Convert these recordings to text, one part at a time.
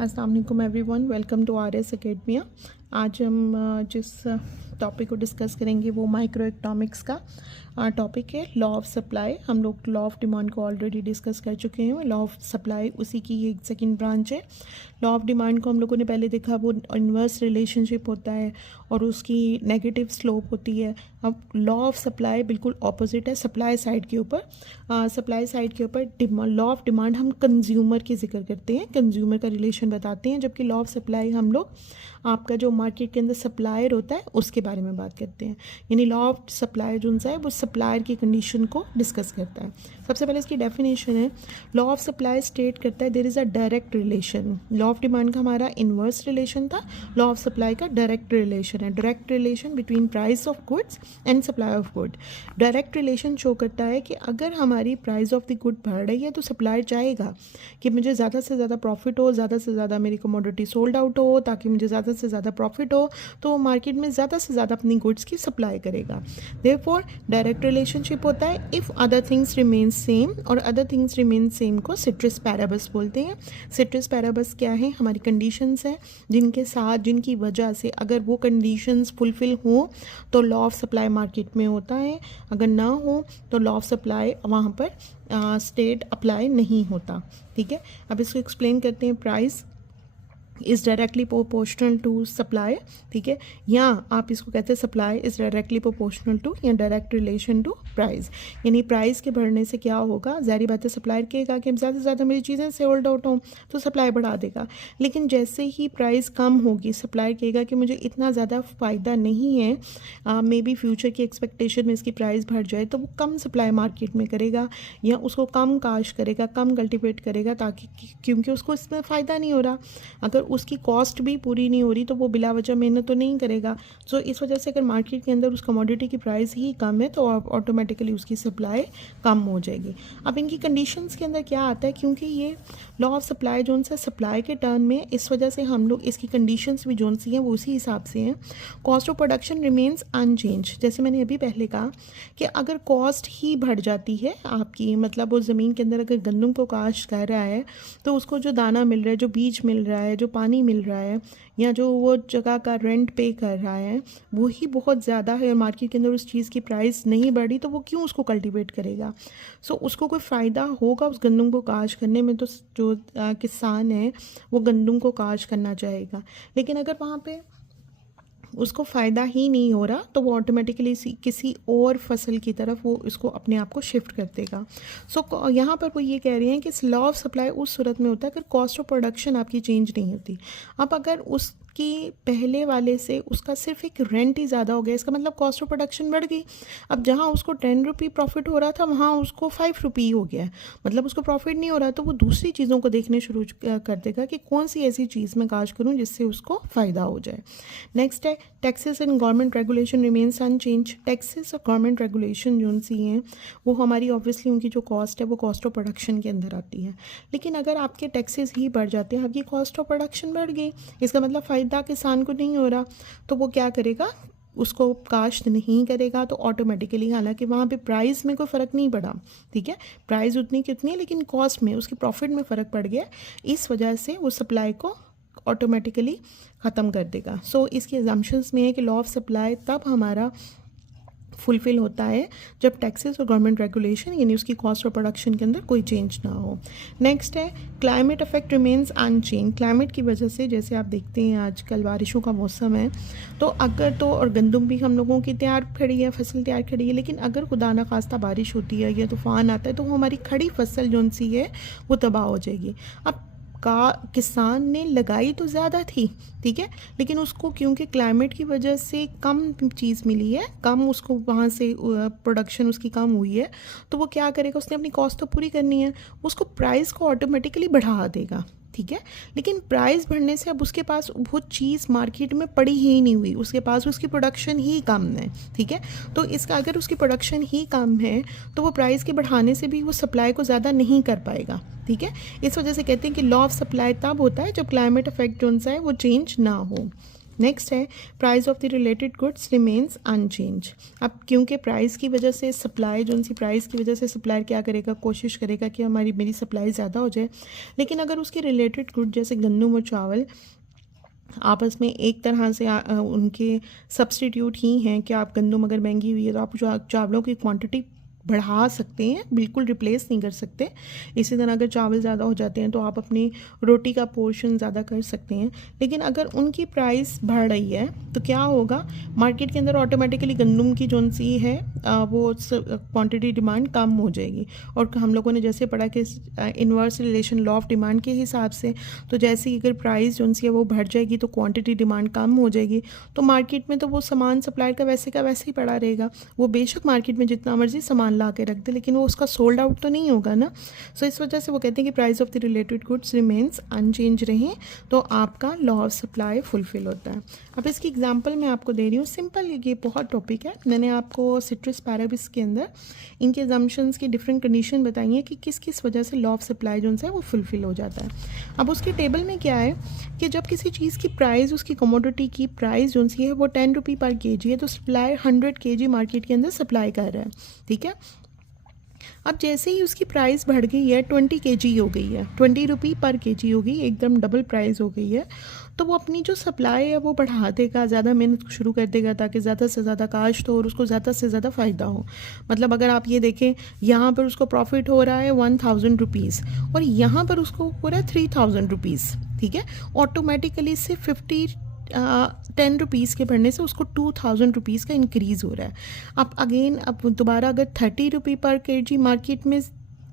अस्सलाम वालेकुम everyone, welcome to R S Academia. आज हम जिस टॉपिक को डिस्कस करेंगे वो माइक्रो इकोनॉमिक्स का टॉपिक है, लॉ ऑफ सप्लाई। हम लोग लॉ ऑफ डिमांड को ऑलरेडी डिस्कस कर चुके हैं। लॉ ऑफ सप्लाई उसी की एक सेकंड ब्रांच है। लॉ ऑफ डिमांड को हम लोगों ने पहले देखा, वो इन्वर्स रिलेशनशिप होता है और उसकी नेगेटिव स्लोप होती है। अब लॉ ऑफ सप्लाई बिल्कुल ऑपोजिट है, सप्लाई साइड के ऊपर। सप्लाई साइड के ऊपर लॉ ऑफ डिमांड हम कंज्यूमर की जिक्र करते हैं, कंज्यूमर का रिलेशन बताते हैं, जबकि लॉ ऑफ सप्लाई हम लोग आपका जो मार्केट के अंदर सप्लायर होता है उसके बारे में बात करते हैं। यानी लॉ ऑफ सप्लाई जो है वो सप्लायर की कंडीशन को डिस्कस करता है। सबसे पहले इसकी डेफिनेशन है, लॉ ऑफ सप्लाई स्टेट करता है there is a direct relation. Law of demand का हमारा इन्वर्स रिलेशन था, लॉ ऑफ सप्लाई का डायरेक्ट रिलेशन है। Direct relation between price of goods and supply of good. Direct relation show करता है कि अगर हमारी प्राइस ऑफ द गुड बढ़ रही है तो सप्लायर चाहेगा कि मुझे ज़्यादा से ज़्यादा प्रॉफिट हो, ज़्यादा से ज़्यादा मेरी कमोडिटी सोल्ड आउट हो, ताकि मुझे ज़्यादा से ज़्यादा प्रॉफिट हो, तो मार्केट में ज़्यादा से ज़्यादा अपनी गुड्स की सप्लाई करेगा। देयरफॉर डायरेक्ट रिलेशनशिप होता है if other things remain same, और अदर थिंग्स रिमेन सेम को सिट्रस पैराबस बोलते हैं। सिट्रस पैराबस क्या है? हमारी कंडीशंस हैं जिनके साथ, जिनकी वजह से अगर वो कंडीशंस फुलफिल हो तो लॉ ऑफ सप्लाई मार्केट में होता है, अगर ना हो तो लॉ ऑफ सप्लाई वहाँ पर स्टेट अप्लाई नहीं होता। ठीक है, अब इसको एक्सप्लेन करते हैं। Price is directly proportional to supply. ठीक है, या आप इसको कहते हैं supply is directly proportional to या डायरेक्ट रिलेशन टू प्राइस। यानी प्राइस के बढ़ने से क्या होगा? ज़ाहिर बात है सप्लायर कहेगा कि ज़्यादा से ज़्यादा मेरी चीज़ें सोल्ड आउट हों, तो सप्लाई बढ़ा देगा। लेकिन जैसे ही प्राइस कम होगी, सप्लायर कहेगा कि मुझे इतना ज़्यादा फ़ायदा नहीं है, मे बी फ्यूचर की एक्सपेक्टेशन में इसकी प्राइस बढ़ जाए, तो वो कम सप्लाई मार्केट में करेगा या उसको कम काश करेगा, कम कल्टिवेट करेगा, ताकि क्योंकि उसको इसमें फ़ायदा नहीं हो रहा। अगर उसकी कॉस्ट भी पूरी नहीं हो रही तो वो बिला वजह मेहनत तो नहीं करेगा। सो इस वजह से अगर मार्केट के अंदर उस कमोडिटी की प्राइस ही कम है तो ऑटोमेटिकली उसकी सप्लाई कम हो जाएगी। अब इनकी कंडीशंस के अंदर क्या आता है, क्योंकि ये लॉ ऑफ सप्लाई जोन से सप्लाई के टर्म में, इस वजह से हम लोग इसकी कंडीशंस भी जोन सी हैं वो उसी हिसाब से हैं। Cost of production remains unchange. जैसे मैंने अभी पहले कहा कि अगर कॉस्ट ही बढ़ जाती है आपकी, मतलब वो ज़मीन के अंदर अगर गंदम को काश्त कर रहा है तो उसको जो दाना मिल रहा है, जो बीज मिल रहा है, जो पानी मिल रहा है, या जो वो जगह का रेंट पे कर रहा है, वो ही बहुत ज़्यादा है और मार्केट के अंदर उस चीज़ की प्राइस नहीं बढ़ी, तो वो क्यों उसको कल्टीवेट करेगा? सो उसको कोई फ़ायदा होगा उस गंदम को काश्त करने में, तो जो किसान है वो गंदम को काश्त करना चाहेगा। लेकिन अगर वहाँ पे उसको फ़ायदा ही नहीं हो रहा तो वो ऑटोमेटिकली किसी और फसल की तरफ वो इसको अपने आप को शिफ्ट कर देगा। सो यहाँ पर वो ये कह रहे हैं कि लॉ ऑफ सप्लाई उस सूरत में होता है अगर कॉस्ट ऑफ प्रोडक्शन आपकी चेंज नहीं होती। अब अगर उसकी पहले वाले से उसका सिर्फ एक रेंट ही ज़्यादा हो गया, इसका मतलब कॉस्ट ऑफ प्रोडक्शन बढ़ गई। अब जहाँ उसको 10 रुपये प्रॉफिट हो रहा था वहाँ उसको 5 रुपये हो गया, मतलब उसको प्रॉफिट नहीं हो रहा, तो वो दूसरी चीज़ों को देखने शुरू कर देगा कि कौन सी ऐसी चीज़ में काश करूँ जिससे उसको फ़ायदा हो जाए। नेक्स्ट है taxes and government regulation remains unchange. Taxes और गवर्नमेंट रेगुलेशन जो सी हैं वो हमारी ऑब्वियसली उनकी जो कॉस्ट है वो कॉस्ट ऑफ प्रोडक्शन के अंदर आती है। लेकिन अगर आपके टैक्सेस ही बढ़ जाते हैं, आपकी कॉस्ट ऑफ प्रोडक्शन बढ़ गई, इसका मतलब फ़ायदा किसान को नहीं हो रहा, तो वो क्या करेगा? उसको काश्त नहीं करेगा। तो ऑटोमेटिकली, हालांकि वहाँ पे प्राइस में कोई फ़र्क नहीं पड़ा, ठीक है, प्राइस उतनी की उतनी है, लेकिन कॉस्ट में, उसकी प्रॉफिट में फ़र्क पड़ गया। इस वजह से वो सप्लाई को ऑटोमेटिकली ख़त्म कर देगा। सो इसकी एग्जाम्पशंस में है कि लॉ ऑफ सप्लाई तब हमारा फुलफिल होता है जब टैक्सेस और गवर्नमेंट रेगुलेशन यानी उसकी कॉस्ट ऑफ प्रोडक्शन के अंदर कोई चेंज ना हो। नेक्स्ट है climate effect remains unchange. Climate की वजह से, जैसे आप देखते हैं आजकल बारिशों का मौसम है, तो अगर तो, और गंदम भी हम लोगों की तैयार खड़ी है, फसल तैयार खड़ी है, लेकिन अगर खुदा ना खास्ता बारिश होती है या तूफान आता है तो वो हमारी खड़ी फसल जो सी है वो तबाह हो जाएगी। अब किसान ने लगाई तो ज़्यादा थी, ठीक है, लेकिन उसको क्योंकि क्लाइमेट की वजह से कम चीज़ मिली है, कम उसको वहाँ से प्रोडक्शन उसकी कम हुई है, तो वो क्या करेगा? उसने अपनी कॉस्ट तो पूरी करनी है, उसको प्राइस को ऑटोमेटिकली बढ़ा देगा, ठीक है। लेकिन प्राइस बढ़ने से अब उसके पास वो चीज़ मार्केट में पड़ी ही नहीं हुई, उसके पास उसकी प्रोडक्शन ही कम है, ठीक है। तो इसका अगर उसकी प्रोडक्शन ही कम है तो वो प्राइस के बढ़ाने से भी वो सप्लाई को ज़्यादा नहीं कर पाएगा, ठीक है। इस वजह से कहते हैं कि लॉ ऑफ सप्लाई तब होता है जब क्लाइमेट इफेक्ट जो है वो चेंज ना हो। नेक्स्ट है price of the related goods remains unchange. अब क्योंकि प्राइस की वजह से सप्लाई जो सी प्राइस की वजह से सप्लायर क्या करेगा, कोशिश करेगा कि मेरी सप्लाई ज़्यादा हो जाए, लेकिन अगर उसके रिलेटेड गुड जैसे गंदम और चावल आपस में एक तरह से उनके सब्स्टिट्यूट ही हैं कि आप गंदम अगर महंगी हुई है तो आप जो चावलों की क्वांटिटी बढ़ा सकते हैं, बिल्कुल रिप्लेस नहीं कर सकते। इसी तरह अगर चावल ज़्यादा हो जाते हैं तो आप अपनी रोटी का पोर्शन ज़्यादा कर सकते हैं। लेकिन अगर उनकी प्राइस बढ़ रही है तो क्या होगा, मार्केट के अंदर ऑटोमेटिकली गंदम की जो सी है वो क्वांटिटी डिमांड कम हो जाएगी। और हम लोगों ने जैसे पढ़ा कि inverse relation law of demand के हिसाब से, तो जैसे अगर प्राइस जो सी है वो बढ़ जाएगी तो क्वांटिटी डिमांड कम हो जाएगी, तो मार्केट में तो वो सामान सप्लायर का वैसे ही पड़ा रहेगा। वो बेशक मार्केट में जितना मर्जी सामान ला के रख दे, लेकिन वो उसका सोल्ड आउट तो नहीं होगा ना। सो इस वजह से वो कहते हैं कि price of the related goods remains unchange रहें तो आपका लॉ ऑफ सप्लाई फुलफिल होता है। अब इसकी एग्जांपल मैं आपको दे रही हूँ, सिंपल, ये बहुत टॉपिक है। मैंने आपको सिट्रस पैराबिस के अंदर इनके एजम्पशंस की डिफरेंट कंडीशन बताई हैं कि किस किस वजह से लॉ ऑफ सप्लाई जो है वो फुलफिल हो जाता है। अब उसके टेबल में क्या है कि जब किसी चीज़ की प्राइस, उसकी कमोडिटी की प्राइस जो सी है वो 10 रुपये पर केजी है, तो सप्लायर 100 केजी मार्केट के अंदर सप्लाई कर रहा है, ठीक है। अब जैसे ही उसकी प्राइस बढ़ गई है, 20 केजी हो गई है, 20 रुपये पर केजी हो गई, एकदम डबल प्राइस हो गई है, तो वो अपनी जो सप्लाई है वो बढ़ा देगा, ज़्यादा मेहनत शुरू कर देगा ताकि ज़्यादा से ज़्यादा काश्त हो और उसको ज़्यादा से ज़्यादा फ़ायदा हो। मतलब अगर आप ये देखें, यहाँ पर उसको प्रॉफिट हो रहा है 1000 रुपीज़ और यहाँ पर उसको हो रहा है 3000 रुपीज़, ठीक है। ऑटोमेटिकली से 10 रुपीज़ के बढ़ने से उसको 2000 रुपीज़ का इंक्रीज़ हो रहा है। अब दोबारा अगर 30 रुपये पर केजी मार्केट में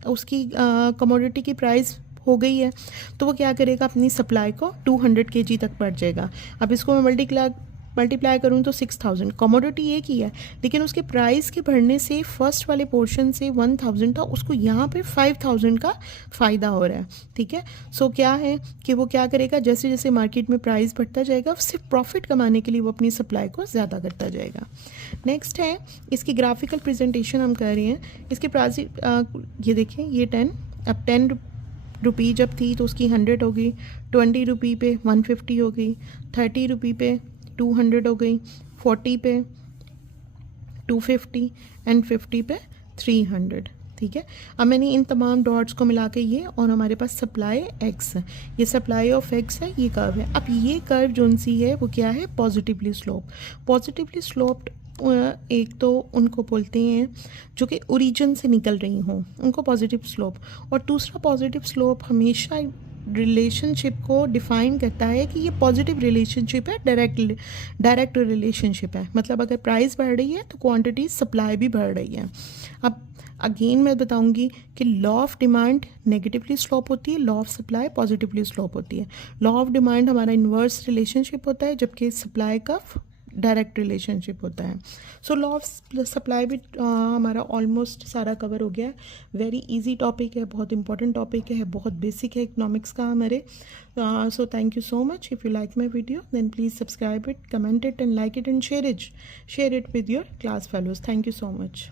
उसकी कमोडिटी की प्राइस हो गई है, तो वो क्या करेगा, अपनी सप्लाई को 200 केजी तक बढ़ जाएगा। अब इसको मैं मल्टीप्लाई करूँ तो 6000, कमोडिटी एक ही है, लेकिन उसके प्राइस के बढ़ने से फर्स्ट वाले पोर्शन से 1000 था, उसको यहाँ पे 5000 का फ़ायदा हो रहा है, ठीक है। सो क्या है कि वो क्या करेगा, जैसे जैसे मार्केट में प्राइस बढ़ता जाएगा, उससे प्रॉफिट कमाने के लिए वो अपनी सप्लाई को ज़्यादा करता जाएगा। नेक्स्ट है इसकी ग्राफिकल प्रेजेंटेशन हम कर रहे हैं। इसके प्राइस ये देखें, ये 10, अब 10 रुपये जब थी तो उसकी 100 हो गई, 20 रुपये पे 150 हो गई, 30 रुपये पे 200 हो गई, 40 पे 250 एंड 50 पे 300, ठीक है। अब मैंने इन तमाम डॉट्स को मिला के ये, और हमारे पास सप्लाई एक्स है, ये सप्लाई ऑफ एक्स है, ये कर्व है। अब ये कर्व जो सी है वो क्या है, पॉजिटिवली स्लोप्ड। एक तो उनको बोलते हैं जो कि ओरिजिन से निकल रही हों, उनको पॉजिटिव स्लोप, और दूसरा पॉजिटिव स्लोप हमेशा रिलेशनशिप को डिफ़ाइन करता है कि ये पॉजिटिव रिलेशनशिप है, डायरेक्ट रिलेशनशिप है। मतलब अगर प्राइस बढ़ रही है तो क्वांटिटी सप्लाई भी बढ़ रही है। अब अगेन मैं बताऊंगी कि law of demand negatively slope होती है, law of supply positively slope होती है। लॉ ऑफ डिमांड हमारा इन्वर्स रिलेशनशिप होता है, जबकि सप्लाई का डायरेक्ट रिलेशनशिप होता है। सो लॉ ऑफ सप्लाई भी हमारा ऑलमोस्ट सारा कवर हो गया है। वेरी इजी टॉपिक है, बहुत इंपॉर्टेंट टॉपिक है, बहुत बेसिक है इकोनॉमिक्स का हमारे। So thank you so much. If you like my video then please subscribe it, comment it and like it and share it with your class fellows. Thank you so much.